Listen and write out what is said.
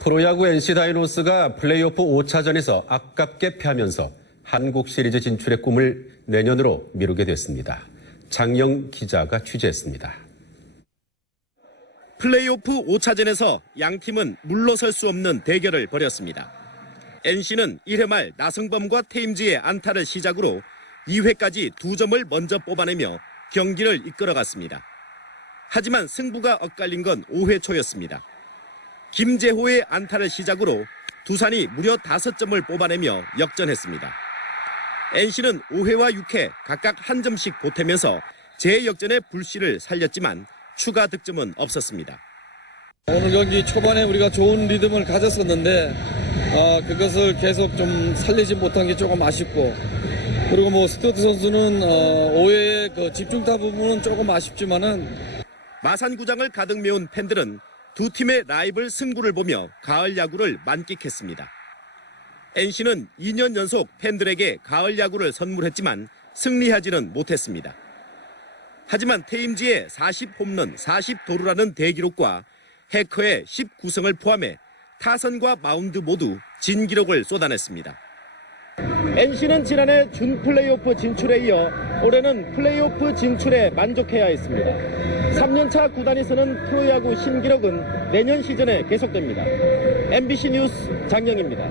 프로야구 NC 다이노스가 플레이오프 5차전에서 아깝게 패하면서 한국 시리즈 진출의 꿈을 내년으로 미루게 됐습니다. 장영 기자가 취재했습니다. 플레이오프 5차전에서 양 팀은 물러설 수 없는 대결을 벌였습니다. NC는 1회 말 나승범과 테임즈의 안타를 시작으로 2회까지 두 점을 먼저 뽑아내며 경기를 이끌어갔습니다. 하지만 승부가 엇갈린 건 5회 초였습니다. 김재호의 안타를 시작으로 두산이 무려 5점을 뽑아내며 역전했습니다. NC는 5회와 6회 각각 한 점씩 보태면서 재역전의 불씨를 살렸지만 추가 득점은 없었습니다. 오늘 경기 초반에 우리가 좋은 리듬을 가졌었는데 아, 그것을 계속 좀 살리지 못한 게 조금 아쉽고 그리고 뭐 스튜어트 선수는 어, 5회의 그 집중타 부분은 조금 아쉽지만은 마산구장을 가득 메운 팬들은 두 팀의 라이벌 승부를 보며 가을 야구를 만끽했습니다. NC는 2년 연속 팬들에게 가을 야구를 선물했지만 승리하지는 못했습니다. 하지만 테임즈의 40홈런 40도루라는 대기록과 해커의 19승을 포함해 타선과 마운드 모두 진 기록을 쏟아냈습니다. NC는 지난해 준 플레이오프 진출에 이어 올해는 플레이오프 진출에 만족해야 했습니다. 3년차 구단이 서는 프로야구 신기록은 내년 시즌에 계속됩니다. MBC 뉴스 장영입니다.